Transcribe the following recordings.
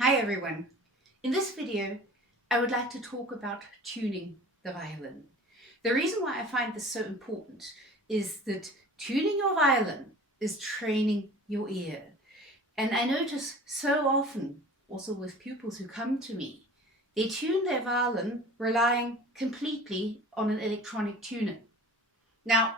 Hi everyone. In this video, I would like to talk about tuning the violin. The reason why I find this so important is that tuning your violin is training your ear. And I notice so often, also with pupils who come to me, they tune their violin relying completely on an electronic tuner. Now,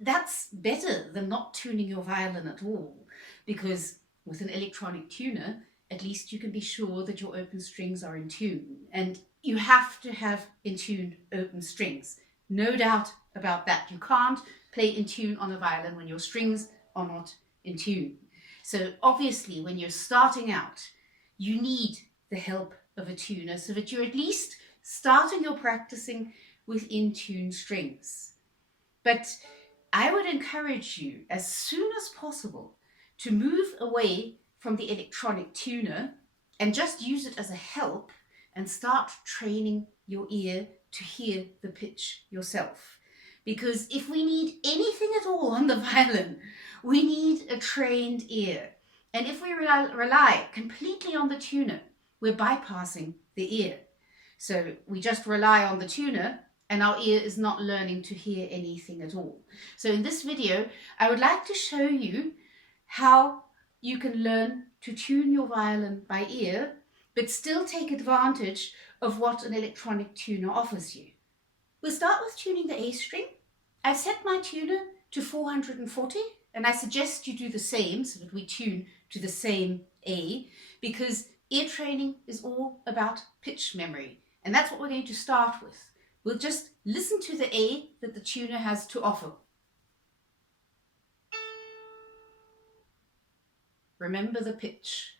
that's better than not tuning your violin at all, because with an electronic tuner, at least you can be sure that your open strings are in tune. And you have to have in tune open strings. No doubt about that. You can't play in tune on a violin when your strings are not in tune. So obviously, when you're starting out, you need the help of a tuner so that you're at least starting your practicing with in tune strings. But I would encourage you as soon as possible to move away from the electronic tuner and just use it as a help and start training your ear to hear the pitch yourself. Because if we need anything at all on the violin, we need a trained ear. And if we rely completely on the tuner, we're bypassing the ear. So we just rely on the tuner and our ear is not learning to hear anything at all. So in this video, I would like to show you how you can learn to tune your violin by ear, but still take advantage of what an electronic tuner offers you. We'll start with tuning the A string. I've set my tuner to 440, and I suggest you do the same so that we tune to the same A, because ear training is all about pitch memory, and that's what we're going to start with. We'll just listen to the A that the tuner has to offer. Remember the pitch.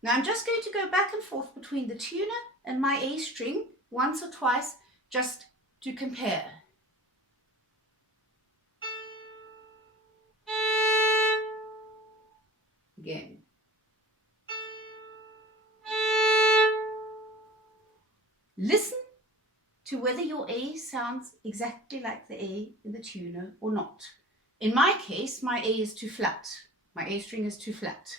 Now I'm just going to go back and forth between the tuner and my A string once or twice just to compare. Again. Listen to whether your A sounds exactly like the A in the tuner or not. In my case, my A is too flat. My A string is too flat.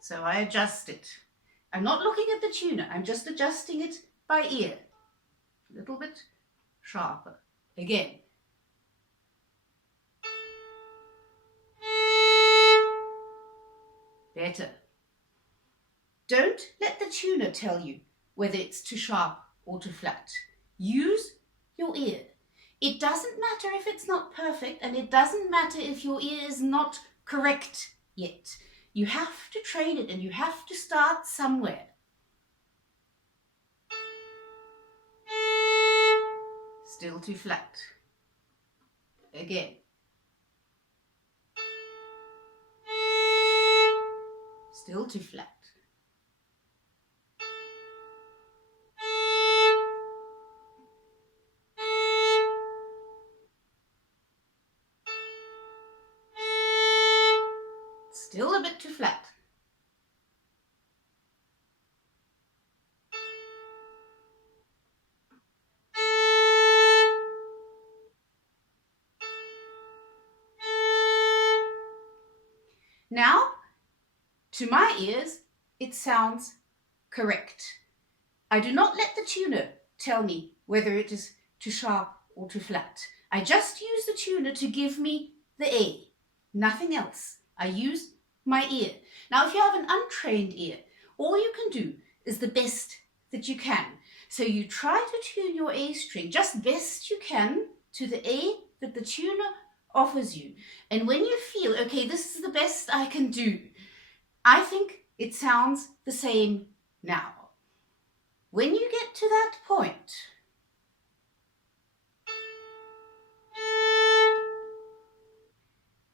So I adjust it. I'm not looking at the tuner, I'm just adjusting it by ear. A little bit sharper. Again. Better. Don't let the tuner tell you whether it's too sharp or too flat. Use your ear. It doesn't matter if it's not perfect, and it doesn't matter if your ear is not correct yet. You have to train it, and you have to start somewhere. Still too flat. Again. Still too flat. Still a bit too flat. Now, to my ears, it sounds correct. I do not let the tuner tell me whether it is too sharp or too flat. I just use the tuner to give me the A, nothing else. I use my ear. Now, if you have an untrained ear, all you can do is the best that you can. So you try to tune your A string just best you can to the A that the tuner offers you. And when you feel, okay, this is the best I can do, I think it sounds the same now. When you get to that point,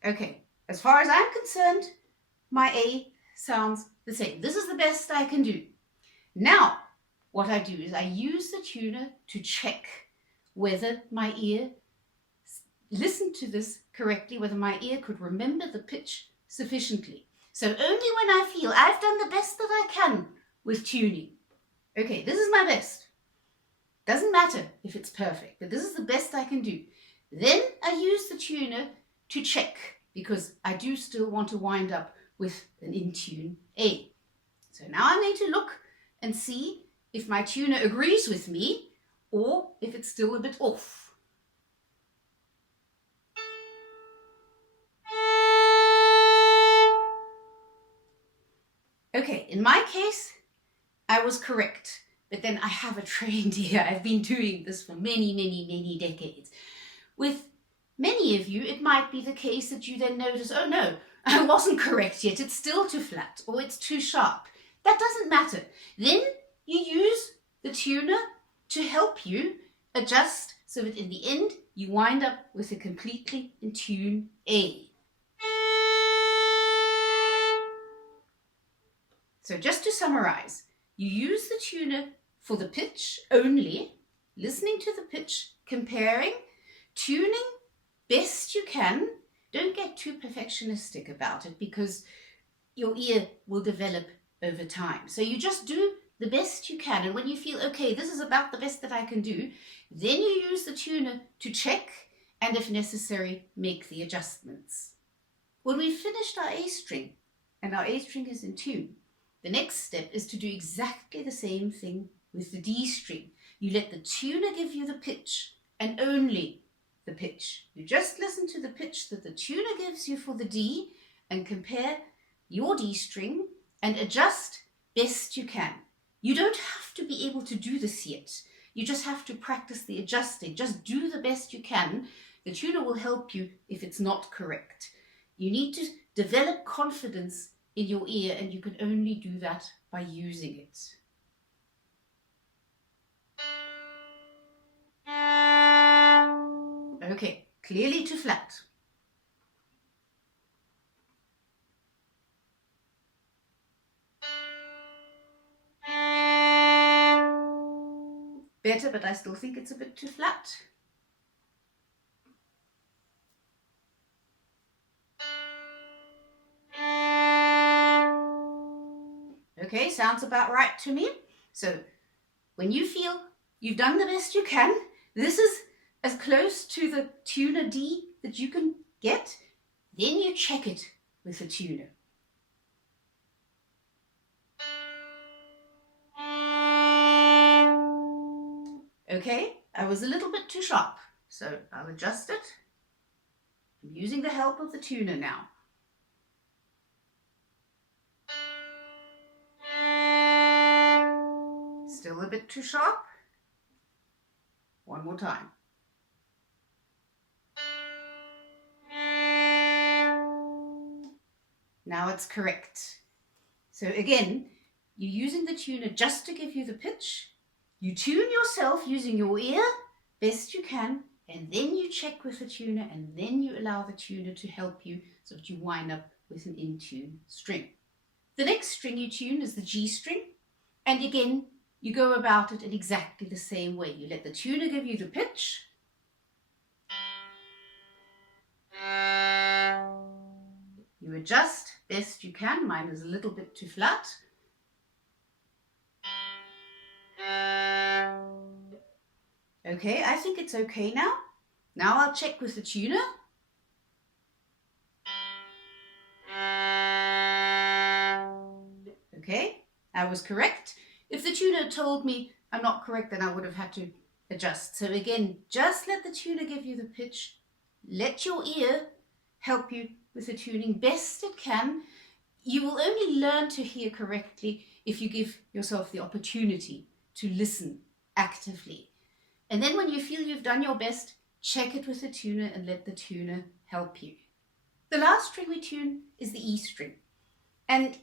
okay, as far as I'm concerned, my A sounds the same. This is the best I can do. Now, what I do is I use the tuner to check whether my ear listened to this correctly, whether my ear could remember the pitch sufficiently. So only when I feel I've done the best that I can with tuning. Okay, this is my best. Doesn't matter if it's perfect, but this is the best I can do. Then I use the tuner to check, because I do still want to wind up with an in tune A. So now I'm going to look and see if my tuner agrees with me or if it's still a bit off. Okay, in my case, I was correct, but then I have a trained ear. I've been doing this for many, many, many decades. With many of you, it might be the case that you then notice, oh no, I wasn't correct yet, it's still too flat or it's too sharp. That doesn't matter. Then you use the tuner to help you adjust so that in the end you wind up with a completely in tune A. So just to summarize, you use the tuner for the pitch only, listening to the pitch, comparing, tuning best you can. Don't get too perfectionistic about it because your ear will develop over time. So you just do the best you can, and when you feel, okay, this is about the best that I can do, then you use the tuner to check and if necessary, make the adjustments. When we've finished our A string and our A string is in tune, the next step is to do exactly the same thing with the D string. You let the tuner give you the pitch and only the pitch. You just listen to the pitch that the tuner gives you for the D and compare your D string and adjust best you can. You don't have to be able to do this yet. You just have to practice the adjusting. Just do the best you can. The tuner will help you if it's not correct. You need to develop confidence in your ear, and you can only do that by using it. Okay, clearly too flat. Better, but I still think it's a bit too flat. Okay, sounds about right to me. So when you feel you've done the best you can, this is as close to the tuner D that you can get, then you check it with the tuner. Okay, I was a little bit too sharp, so I'll adjust it. I'm using the help of the tuner now. Still a bit too sharp. One more time. Now it's correct. So again, you're using the tuner just to give you the pitch. You tune yourself using your ear best you can, and then you check with the tuner, and then you allow the tuner to help you so that you wind up with an in-tune string. The next string you tune is the G string, and again, you go about it in exactly the same way. You let the tuner give you the pitch. You adjust best you can. Mine is a little bit too flat. Okay, I think it's okay now. Now I'll check with the tuner. Okay, I was correct. If the tuner told me I'm not correct, then I would have had to adjust. So again, just let the tuner give you the pitch. Let your ear help you with the tuning best it can. You will only learn to hear correctly if you give yourself the opportunity to listen actively. And then when you feel you've done your best, check it with the tuner and let the tuner help you. The last string we tune is the E string. And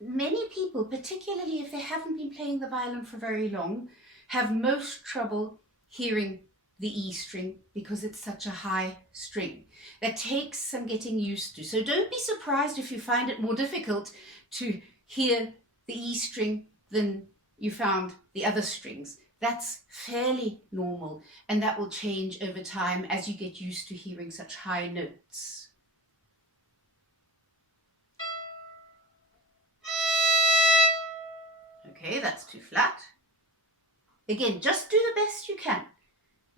many people, particularly if they haven't been playing the violin for very long, have most trouble hearing the E string because it's such a high string. That takes some getting used to. So don't be surprised if you find it more difficult to hear the E string than you found the other strings. That's fairly normal, and that will change over time as you get used to hearing such high notes. Okay, that's too flat. Again, just do the best you can.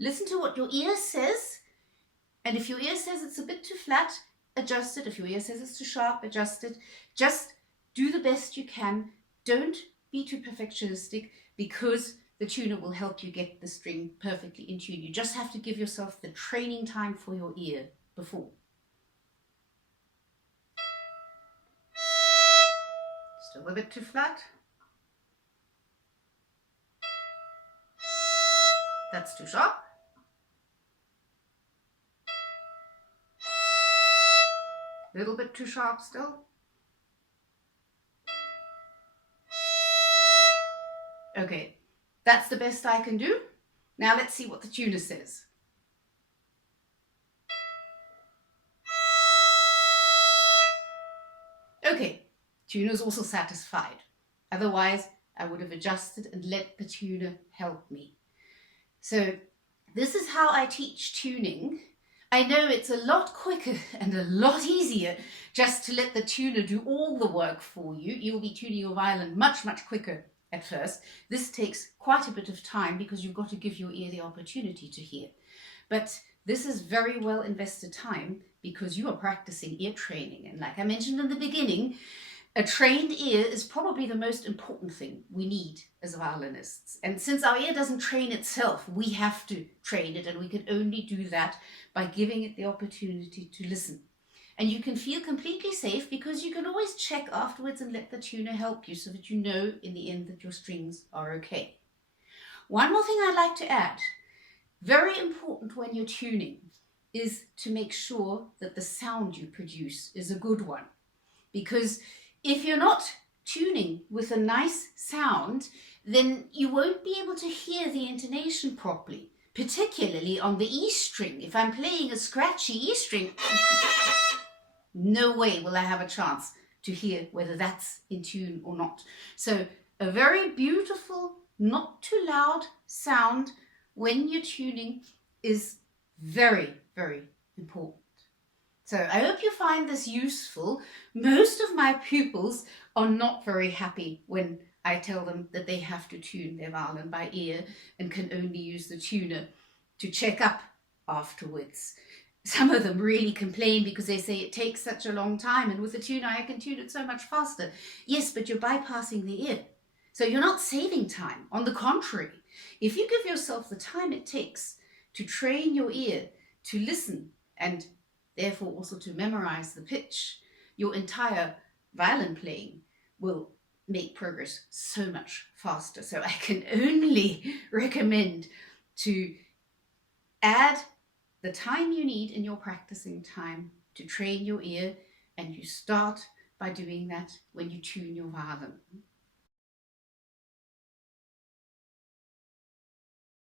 Listen to what your ear says, and if your ear says it's a bit too flat, adjust it. If your ear says it's too sharp, adjust it. Just do the best you can. Don't be too perfectionistic, because the tuner will help you get the string perfectly in tune. You just have to give yourself the training time for your ear before. Still a bit too flat. That's too sharp. A little bit too sharp still. Okay, that's the best I can do. Now let's see what the tuner says. Okay, tuner's also satisfied. Otherwise, I would have adjusted and let the tuner help me. So this is how I teach tuning. I know it's a lot quicker and a lot easier just to let the tuner do all the work for you. You'll be tuning your violin much, much quicker at first. This takes quite a bit of time because you've got to give your ear the opportunity to hear. But this is very well invested time because you are practicing ear training. And like I mentioned in the beginning, a trained ear is probably the most important thing we need as violinists. And since our ear doesn't train itself, we have to train it, and we can only do that by giving it the opportunity to listen. And you can feel completely safe because you can always check afterwards and let the tuner help you so that you know in the end that your strings are okay. One more thing I'd like to add, very important when you're tuning, is to make sure that the sound you produce is a good one. Because if you're not tuning with a nice sound, then you won't be able to hear the intonation properly, particularly on the E string. If I'm playing a scratchy E string, no way will I have a chance to hear whether that's in tune or not. So a very beautiful, not too loud sound when you're tuning is very, very important. So I hope you find this useful. Most of my pupils are not very happy when I tell them that they have to tune their violin by ear and can only use the tuner to check up afterwards. Some of them really complain because they say it takes such a long time, and with the tuner I can tune it so much faster. Yes, but you're bypassing the ear. So you're not saving time. On the contrary, if you give yourself the time it takes to train your ear to listen and therefore also to memorize the pitch, your entire violin playing will make progress so much faster. So I can only recommend to add the time you need in your practicing time to train your ear, and you start by doing that when you tune your violin.